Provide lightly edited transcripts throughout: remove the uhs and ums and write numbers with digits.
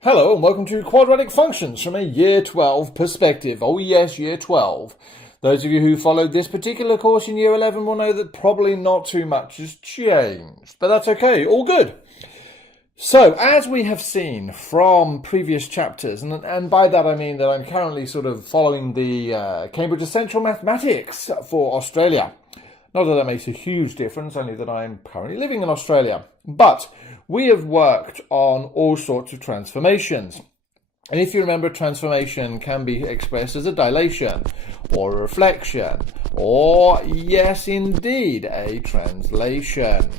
Hello and welcome to Quadratic Functions from a Year 12 perspective. Oh yes, Year 12. Those of you who followed this particular course in Year 11 will know that probably not too much has changed, but that's okay, all good. So, as we have seen from previous chapters, and by that I mean that I'm currently sort of following the Cambridge Essential Mathematics for Australia. Not that that makes a huge difference, only that I'm currently living in Australia. But we have worked on all sorts of transformations. And if you remember, transformation can be expressed as a dilation, or a reflection, or, yes indeed, a translation.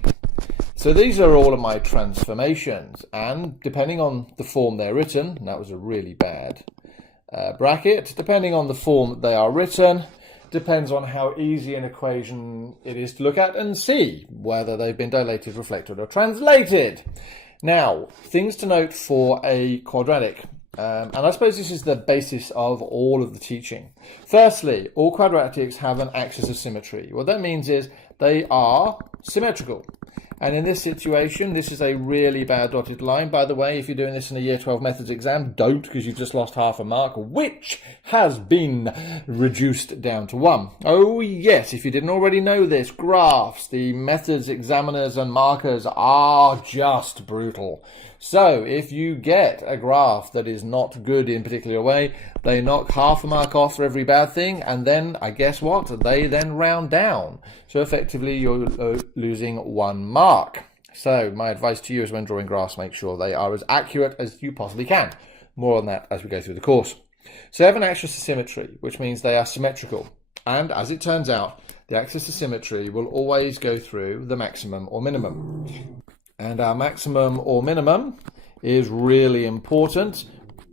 So these are all of my transformations, and depending on the form they're written, and that was a really bad bracket, depending on the form that they are written, depends on how easy an equation it is to look at and see whether they've been dilated, reflected, or translated. Now, things to note for a quadratic, and I suppose this is the basis of all of the teaching. Firstly, all quadratics have an axis of symmetry. What that means is they are symmetrical. And in this situation, this is a really bad dotted line. By the way, if you're doing this in a Year 12 methods exam, don't, because you've just lost half a mark, which has been reduced down to 1. Oh yes, if you didn't already know this, graphs, the methods, examiners and markers are just brutal. So if you get a graph that is not good in a particular way, they knock half a mark off for every bad thing, and then, I guess what? They then round down. So effectively, you're losing 1 mark. So my advice to you is when drawing graphs, make sure they are as accurate as you possibly can. More on that as we go through the course. So they have an axis of symmetry, which means they are symmetrical. And as it turns out, the axis of symmetry will always go through the maximum or minimum. And our maximum or minimum is really important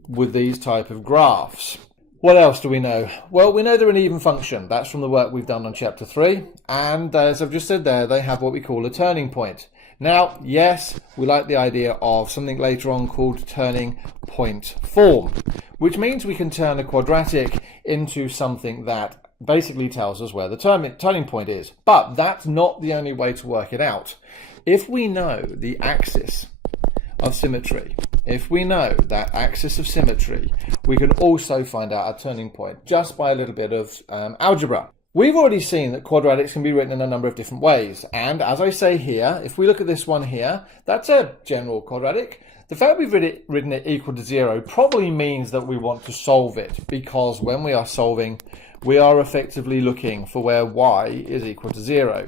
with these type of graphs. What else do we know? Well, we know they're an even function. That's from the work we've done on chapter 3. And as I've just said there, they have what we call a turning point. Now, yes, we like the idea of something later on called turning point form, which means we can turn a quadratic into something that basically tells us where the turning point is. But that's not the only way to work it out. If we know the axis of symmetry, if we know that axis of symmetry, we can also find out a turning point just by a little bit of algebra. We've already seen that quadratics can be written in a number of different ways. And as I say here, if we look at this one here, that's a general quadratic. The fact we've written it equal to 0 probably means that we want to solve it, because when we are solving, we are effectively looking for where y is equal to 0.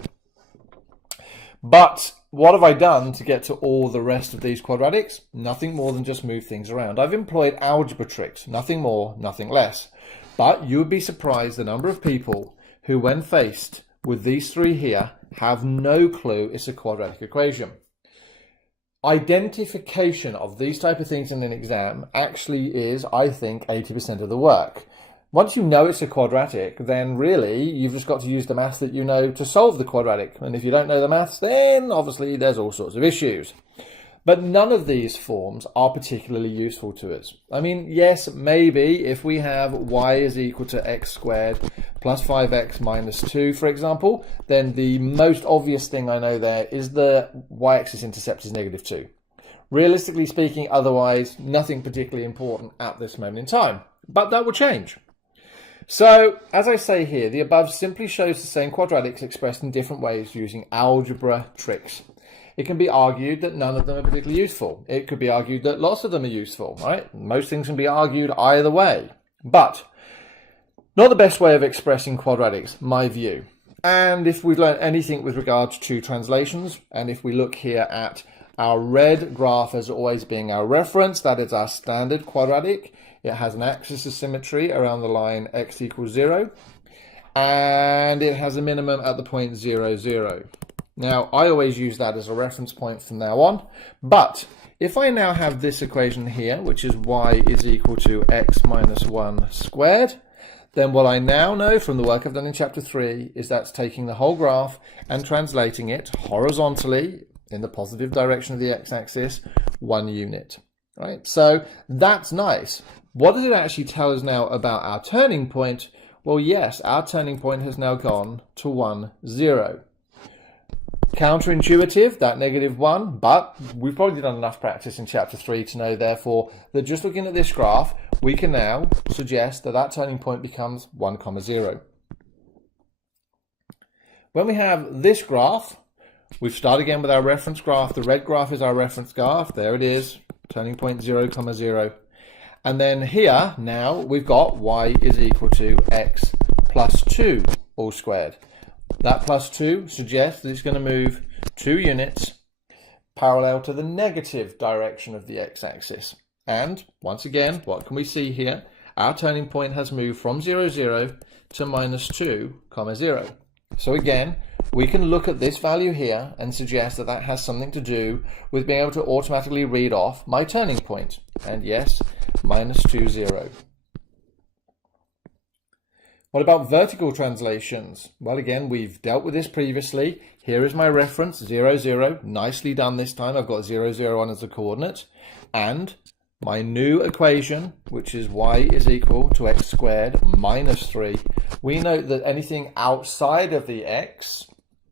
But what have I done to get to all the rest of these quadratics? Nothing more than just move things around. I've employed algebra tricks, nothing more, nothing less. But you would be surprised the number of people who, when faced with these three here, have no clue it's a quadratic equation. Identification of these type of things in an exam actually is, I think, 80% of the work. Once you know it's a quadratic, then really you've just got to use the maths that you know to solve the quadratic. And if you don't know the maths, then obviously there's all sorts of issues. But none of these forms are particularly useful to us. I mean, yes, maybe if we have y is equal to x squared plus 5x minus 2, for example, then the most obvious thing I know there is the y-axis intercept is negative 2. Realistically speaking, otherwise, nothing particularly important at this moment in time. But that will change. So, as I say here, the above simply shows the same quadratics expressed in different ways using algebra tricks. It can be argued that none of them are particularly useful. It could be argued that lots of them are useful, right? Most things can be argued either way. But not the best way of expressing quadratics, my view. And if we've learned anything with regards to translations, and if we look here at our red graph as always being our reference, that is our standard quadratic. It has an axis of symmetry around the line x equals 0, and it has a minimum at the point 0, 0. Now, I always use that as a reference point from now on, but if I now have this equation here, which is y is equal to x minus 1 squared, then what I now know from the work I've done in chapter 3 is that's taking the whole graph and translating it horizontally in the positive direction of the x-axis, 1 unit. Right? So that's nice. What does it actually tell us now about our turning point? Well, yes, our turning point has now gone to 1, 0. Counterintuitive, that -1, but we've probably done enough practice in chapter 3 to know, therefore, that just looking at this graph, we can now suggest that that turning point becomes 1, 0. When we have this graph, we start again with our reference graph. The red graph is our reference graph. There it is, turning point 0, 0. And then here, now, we've got y is equal to x plus 2 all squared. That plus 2 suggests that it's going to move 2 units parallel to the negative direction of the x-axis. And once again, what can we see here? Our turning point has moved from 0, 0 to -2, 0. So again, we can look at this value here and suggest that that has something to do with being able to automatically read off my turning point. And yes, -2, 0. What about vertical translations? Well, again, we've dealt with this previously. Here is my reference, 0, 0. Nicely done this time. I've got 0, 0 on as a coordinate. And my new equation, which is y is equal to x squared minus 3. We note that anything outside of the x,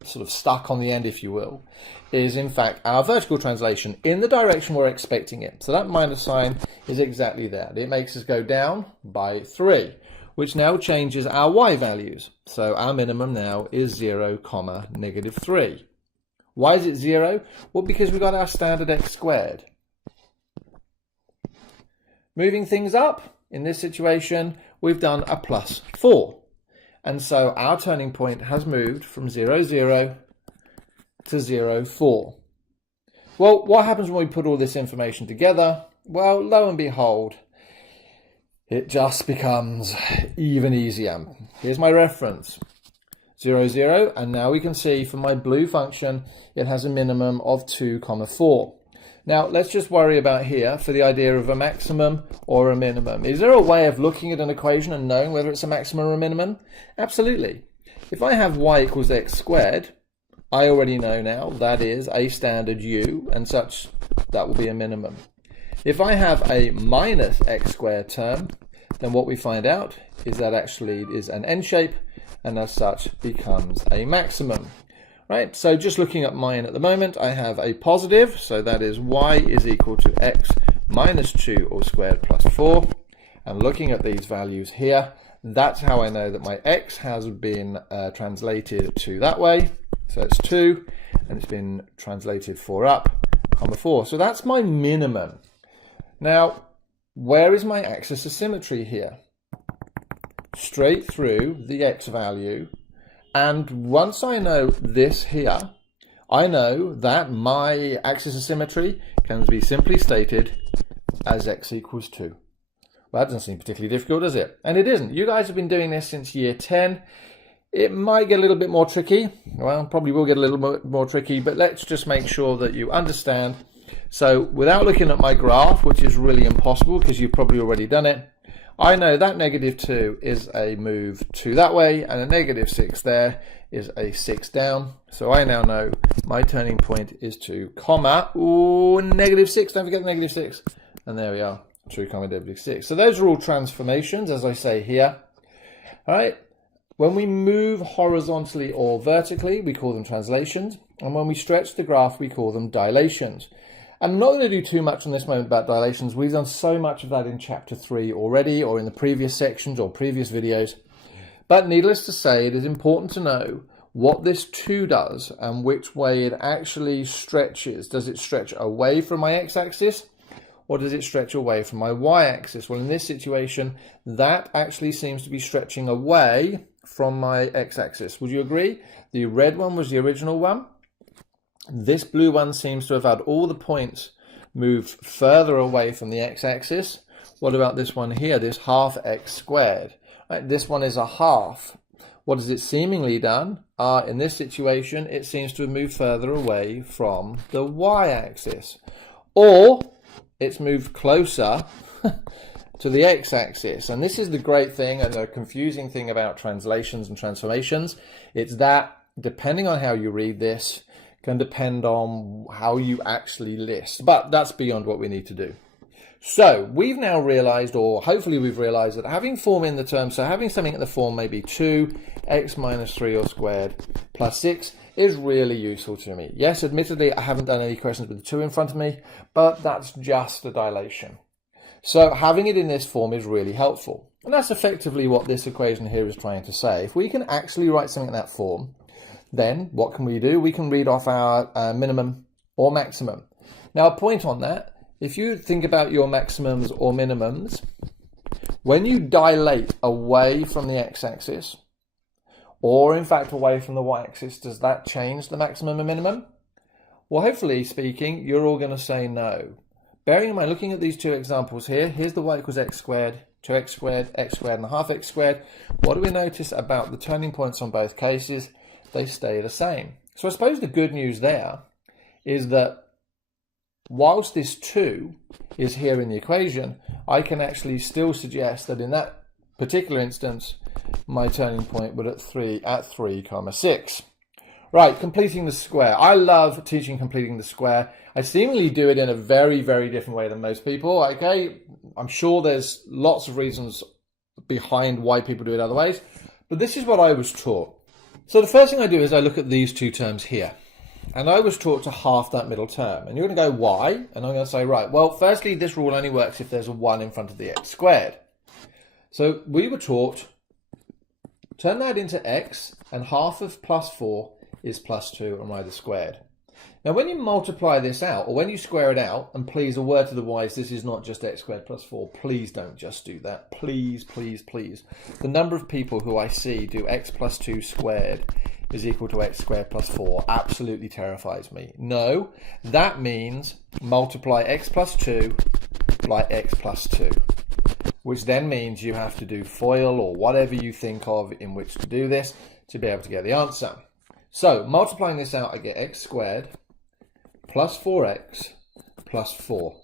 sort of stuck on the end, if you will, is in fact our vertical translation in the direction we're expecting it. So that minus sign is exactly there. It makes us go down by 3. Which now changes our y values. So our minimum now is 0, -3. Why is it 0? Well, because we got our standard x squared. Moving things up, in this situation, we've done a plus 4. And so our turning point has moved from 0, 0 to 0, 4. Well, what happens when we put all this information together? Well, lo and behold, it just becomes even easier. Here's my reference, 0, 0, and now we can see from my blue function, it has a minimum of 2, 4. Now, let's just worry about here for the idea of a maximum or a minimum. Is there a way of looking at an equation and knowing whether it's a maximum or a minimum? Absolutely. If I have y equals x squared, I already know now that is a standard u, and such, that will be a minimum. If I have a minus x squared term, then what we find out is that actually is an n shape, and as such becomes a maximum. Right, so just looking at mine at the moment, I have a positive, so that is y is equal to x minus 2 all squared plus 4. And looking at these values here, that's how I know that my x has been translated to that way. So it's 2, and it's been translated 4 up, 4. So that's my minimum. Now, where is my axis of symmetry here? Straight through the x value. And once I know this here, I know that my axis of symmetry can be simply stated as x equals 2. Well, that doesn't seem particularly difficult, does it? And it isn't. You guys have been doing this since year 10. It might get a little bit more tricky. Well, probably will get a little bit more tricky, but let's just make sure that you understand. So without looking at my graph, which is really impossible because you've probably already done it, I know that -2 is a move 2 that way, and a -6 there is a 6 down. So I now know my turning point is 2, -6, don't forget the -6. And there we are, 2, -6. So those are all transformations, as I say here. All right, when we move horizontally or vertically, we call them translations. And when we stretch the graph, we call them dilations. I'm not going to do too much on this moment about dilations. We've done so much of that in chapter 3 already, or in the previous sections or previous videos. But needless to say, it is important to know what this 2 does and which way it actually stretches. Does it stretch away from my x-axis, or does it stretch away from my y-axis? Well, in this situation, that actually seems to be stretching away from my x-axis. Would you agree? The red one was the original one. This blue one seems to have had all the points move further away from the x-axis. What about this one here, this half x squared? Right, this one is a half. What has it seemingly done? In this situation, it seems to have moved further away from the y-axis. Or it's moved closer to the x-axis. And this is the great thing and the confusing thing about translations and transformations. It's that, depending on how you read this, can depend on how you actually list, but that's beyond what we need to do. So we've now realized, or hopefully we've realized, that having form in the term, so having something in the form maybe 2x minus 3 all squared plus 6 is really useful to me. Yes, admittedly, I haven't done any questions with the 2 in front of me, but that's just a dilation. So having it in this form is really helpful. And that's effectively what this equation here is trying to say. If we can actually write something in that form, then what can we do? We can read off our minimum or maximum. Now, a point on that, if you think about your maximums or minimums, when you dilate away from the x-axis, or in fact away from the y-axis, does that change the maximum and minimum? Well, hopefully speaking, you're all going to say no. Bearing in mind, looking at these 2 examples here, here's the y equals x squared, 2x squared, x squared and a half x squared. What do we notice about the turning points on both cases? They stay the same. So I suppose the good news there is that whilst this 2 is here in the equation, I can actually still suggest that in that particular instance, my turning point would at 3, 6. Right, completing the square. I love teaching completing the square. I seemingly do it in a very, very different way than most people. Okay, I'm sure there's lots of reasons behind why people do it other ways, but this is what I was taught. So the first thing I do is I look at these 2 terms here. And I was taught to half that middle term. And you're going to go, why? And I'm going to say, right, well, firstly, this rule only works if there's a 1 in front of the x squared. So we were taught, turn that into x, and half of plus 4 is plus 2 and y the squared. Now, when you multiply this out, or when you square it out, and please, a word to the wise, this is not just x squared plus 4. Please don't just do that. Please, please, please. The number of people who I see do x plus 2 squared is equal to x squared plus 4 absolutely terrifies me. No, that means multiply x plus 2 by x plus 2, which then means you have to do FOIL or whatever you think of in which to do this to be able to get the answer. So multiplying this out, I get x squared plus 4x plus 4.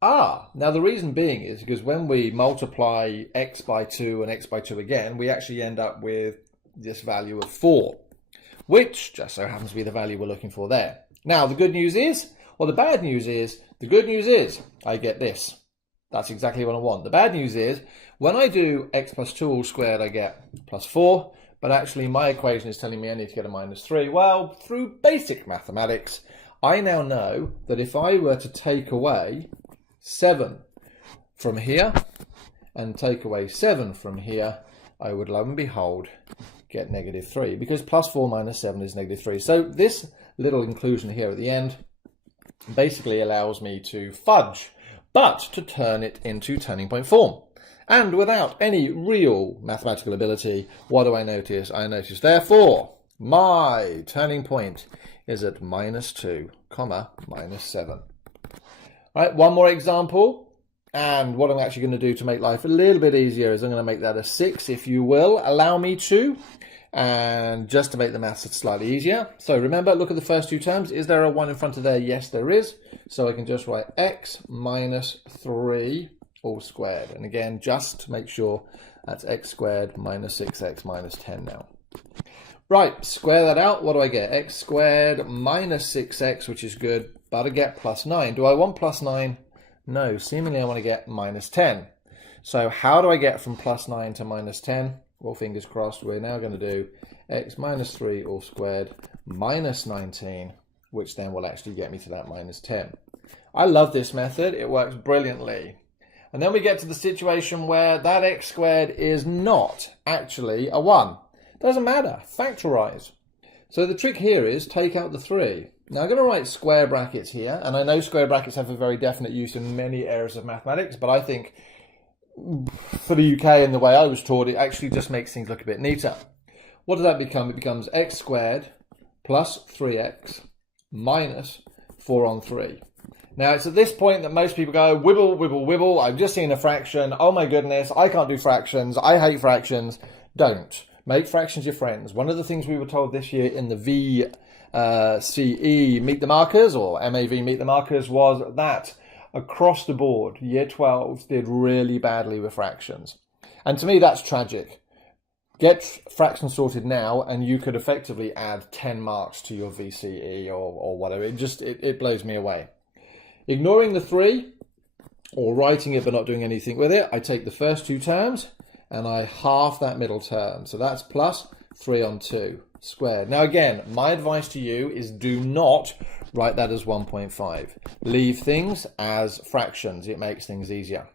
Now the reason being is because when we multiply x by 2 and x by 2 again, we actually end up with this value of 4, which just so happens to be the value we're looking for there. Now the good news is, or the bad news is, the good news is I get this. That's exactly what I want. The bad news is when I do x plus 2 all squared, I get plus 4, but actually my equation is telling me I need to get a minus 3. Well, through basic mathematics, I now know that if I were to take away 7 from here and take away 7 from here, I would, lo and behold, get negative 3, because plus 4 minus 7 is negative 3. So this little inclusion here at the end basically allows me to fudge, but to turn it into turning point form. And without any real mathematical ability, what do I notice? I notice, therefore, my turning point is at minus 2, comma, minus 7. All right, one more example. And what I'm actually going to do to make life a little bit easier is I'm going to make that a 6, if you will. Allow me to. And just to make the maths slightly easier. So remember, look at the first 2 terms. Is there a 1 in front of there? Yes, there is. So I can just write x minus 3 all squared. And again, just to make sure, that's x squared minus 6x minus 10 now. Right, square that out. What do I get? X squared minus 6x, which is good, but I get plus 9. Do I want plus 9? No, seemingly I want to get minus 10. So how do I get from plus 9 to minus 10? Well, fingers crossed, we're now going to do x minus 3 all squared minus 19, which then will actually get me to that minus 10. I love this method. It works brilliantly. And then we get to the situation where that x squared is not actually a 1. Doesn't matter. Factorize. So the trick here is take out the 3. Now I'm going to write square brackets here, and I know square brackets have a very definite use in many areas of mathematics, but I think for the UK and the way I was taught, it actually just makes things look a bit neater. What does that become? It becomes x squared plus 3x minus 4 on 3. Now it's at this point that most people go, wibble, wibble, wibble, I've just seen a fraction, oh my goodness, I can't do fractions, I hate fractions. Don't. Make fractions your friends. One of the things we were told this year in the VCE Meet the Markers, or MAV Meet the Markers, was that across the board, year 12 did really badly with fractions. And to me, that's tragic. Get fractions sorted now, and you could effectively add 10 marks to your VCE or whatever. It blows me away. Ignoring the 3, or writing it but not doing anything with it, I take the first 2 terms, and I halve that middle term. So that's plus 3 on 2. squared. Now again, my advice to you is do not write that as 1.5. Leave things as fractions. It makes things easier.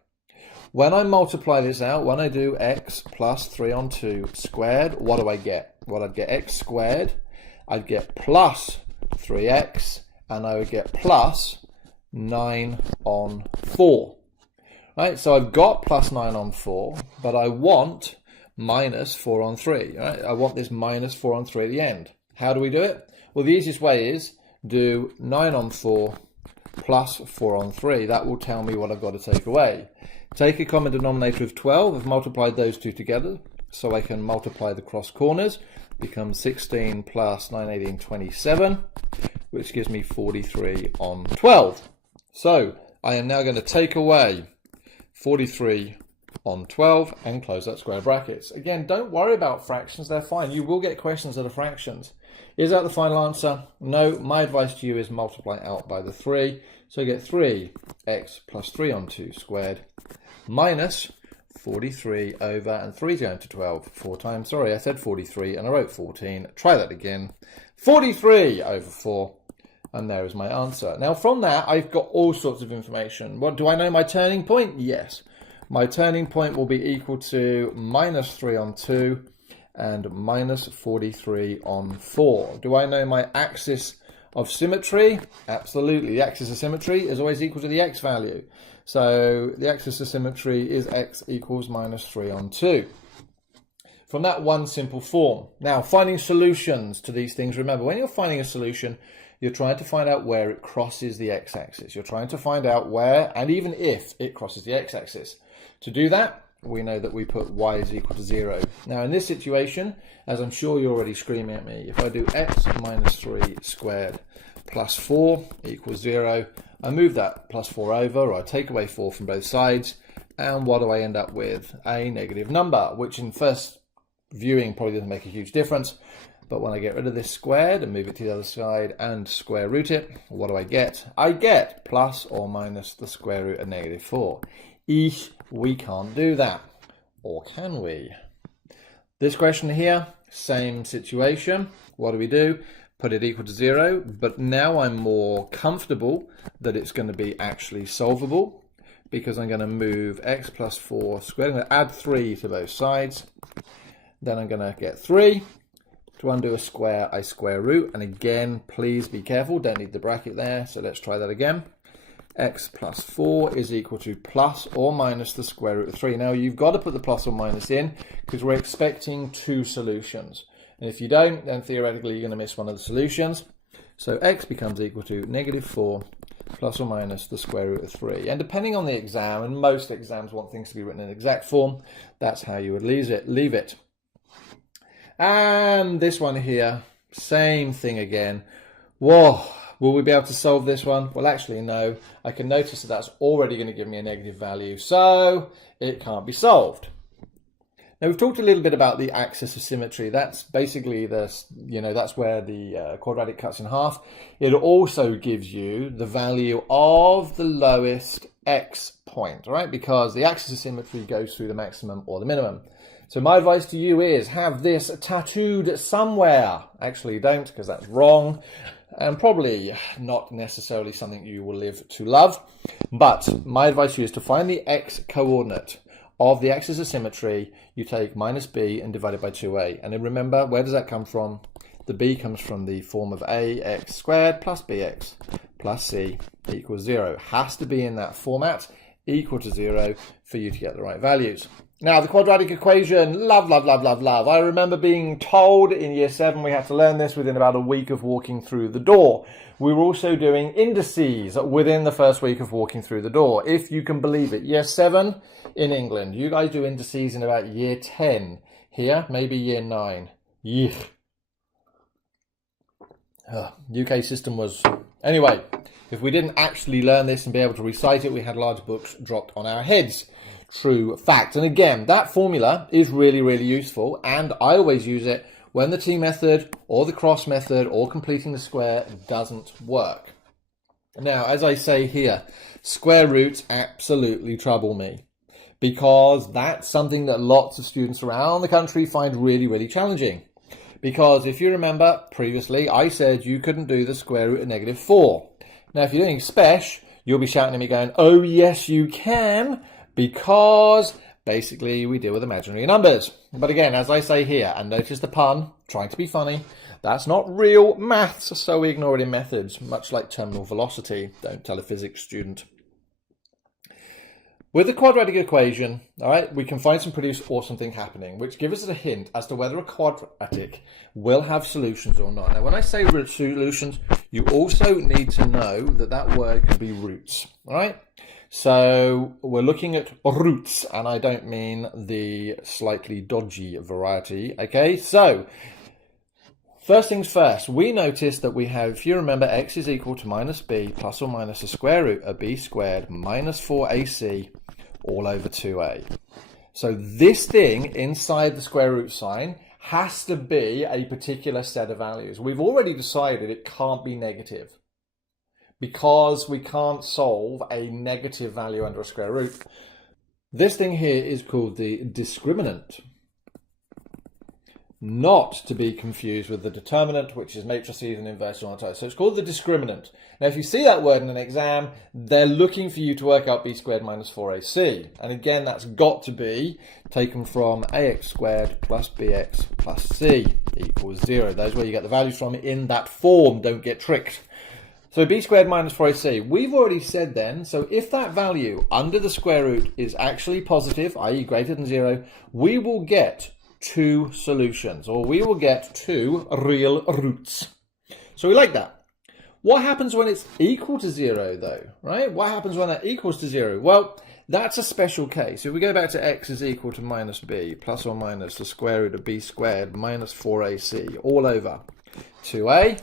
When I multiply this out, when I do x plus 3 on 2 squared, what do I get? Well, I'd get x squared, I'd get plus 3x, and I would get plus 9 on 4. Right, so I've got plus 9 on 4, but I want minus 4 on 3. Right? I want this minus 4 on 3 at the end. How do we do it? Well, the easiest way is do 9 on 4 plus 4 on 3. That will tell me what I've got to take away. Take a common denominator of 12. I've multiplied those two together, so I can multiply the cross corners. Becomes 16 plus 9, 18, 27, which gives me 43 on 12. So I am now going to take away 43 on 12 and close that square brackets. Again, don't worry about fractions, they're fine. You will get questions that are fractions. Is that the final answer? No, my advice to you is multiply out by the 3. So you get 3x plus 3 on 2 squared minus 43 over, and 3 is going to 12 4 times. Sorry, I said 43 and I wrote 14. Try that again. 43 over 4. And there is my answer. Now from that, I've got all sorts of information. What do I know my turning point? Yes. My turning point will be equal to minus 3 on 2 and minus 43 on 4. Do I know my axis of symmetry? Absolutely. The axis of symmetry is always equal to the x value. So the axis of symmetry is x equals minus 3 on 2. From that one simple form. Now, finding solutions to these things. Remember, when you're finding a solution, you're trying to find out where it crosses the x-axis. You're trying to find out where, and even if, it crosses the x-axis. To do that, we know that we put y is equal to 0. Now, in this situation, as I'm sure you're already screaming at me, if I do x minus 3 squared plus 4 equals 0, I move that plus 4 over, or I take away 4 from both sides, and what do I end up with? A negative number, which in first viewing probably doesn't make a huge difference. But when I get rid of this squared and move it to the other side and square root it, what do I get? I get plus or minus the square root of negative 4. We can't do that. Or can we? This question here, same situation. What do? Put it equal to 0, but now I'm more comfortable that it's going to be actually solvable because I'm going to move x plus 4 squared. I'm going to add 3 to both sides. Then I'm going to get 3. To undo a square, I square root. And again, please be careful. Don't need the bracket there. So let's try that again. X plus 4 is equal to plus or minus the square root of 3. Now, you've got to put the plus or minus in because we're expecting 2 solutions. And if you don't, then theoretically, you're going to miss one of the solutions. So x becomes equal to negative 4 plus or minus the square root of 3. And depending on the exam, and most exams want things to be written in exact form, that's how you would leave it. And this one here, same thing again. Whoa, will we be able to solve this one? Well, actually, no. I can notice that that's already going to give me a negative value, so it can't be solved. Now, we've talked a little bit about the axis of symmetry. That's basically that's where the quadratic cuts in half. It also gives you the value of the lowest x point, right? Because the axis of symmetry goes through the maximum or the minimum. So my advice to you is have this tattooed somewhere. Actually, don't, because that's wrong and probably not necessarily something you will live to love. But my advice to you is to find the x coordinate of the axis of symmetry. You take minus b and divide it by 2a. And then remember, where does that come from? The b comes from the form of ax squared plus bx plus c equals 0. Has to be in that format, equal to 0, for you to get the right values. Now, the quadratic equation, love. I remember being told in year 7 we had to learn this within about a week of walking through the door. We were also doing indices within the first week of walking through the door, if you can believe it. Year 7 in England. You guys do indices in about year 10. Here, maybe year 9. Yuck. UK system was... Anyway, if we didn't actually learn this and be able to recite it, we had large books dropped on our heads. True fact. And again, that formula is really, really useful, and I always use it when the T method or the cross method or completing the square doesn't work. Now, as I say here, square roots absolutely trouble me because that's something that lots of students around the country find really, really challenging. Because if you remember previously, I said you couldn't do the square root of -4. Now, if you're doing special, you'll be shouting at me going, oh, yes, you can, because basically we deal with imaginary numbers. But again, as I say here, and notice the pun, trying to be funny, that's not real maths, so we ignore it in methods, much like terminal velocity. Don't tell a physics student. With the quadratic equation, all right, we can find some pretty awesome thing happening, which gives us a hint as to whether a quadratic will have solutions or not. Now, when I say solutions, you also need to know that that word can be roots, all right? So we're looking at roots, and I don't mean the slightly dodgy variety, okay? So first things first, we notice that we have, if you remember, x is equal to minus b plus or minus the square root of b squared minus 4ac all over 2a. So this thing inside the square root sign has to be a particular set of values. We've already decided it can't be negative because we can't solve a negative value under a square root. This thing here is called the discriminant. Not to be confused with the determinant, which is matrices and inverse order. So it's called the discriminant. Now, if you see that word in an exam, they're looking for you to work out b squared minus 4ac. And again, that's got to be taken from ax squared plus bx plus c equals 0. Those are where you get the values from in that form. Don't get tricked. So b squared minus 4ac, we've already said then, so if that value under the square root is actually positive, i.e. greater than 0, we will get two solutions, or we will get two real roots. So we like that. What happens when it's equal to 0 though, right? What happens when that equals to 0? Well, that's a special case. If we go back to x is equal to minus b plus or minus the square root of b squared minus 4ac all over 2a.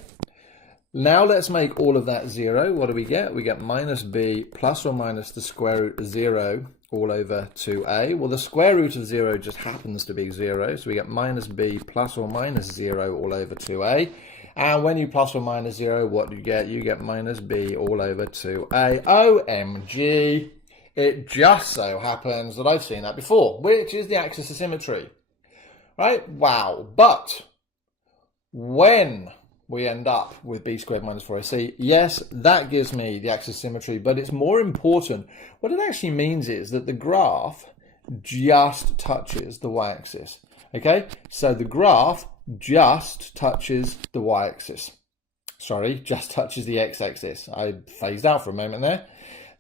Now let's make all of that 0. What do we get? We get minus b plus or minus the square root of 0 all over 2a. Well, the square root of 0 just happens to be 0, so we get minus b plus or minus 0 all over 2a. And when you plus or minus 0, what do you get? You get minus b all over 2a. OMG! It just so happens that I've seen that before, which is the axis of symmetry. Right? Wow. But when we end up with b squared minus 4ac, yes, that gives me the axis of symmetry, but it's more important. What it actually means is that the graph just touches the y-axis. Okay, so the graph just touches the y-axis. Sorry, just touches the x-axis. I phased out for a moment there.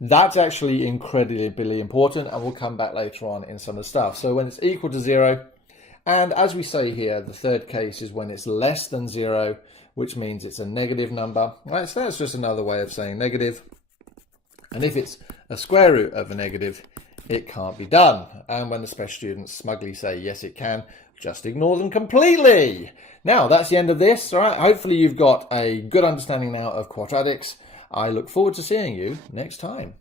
That's actually incredibly important, and we'll come back later on in some of the stuff. So when it's equal to 0, and as we say here, the third case is when it's less than 0, which means it's a negative number. Right, so that's just another way of saying negative. And if it's a square root of a negative, it can't be done. And when the special students smugly say, yes, it can, just ignore them completely. Now, that's the end of this. All right, hopefully you've got a good understanding now of quadratics. I look forward to seeing you next time.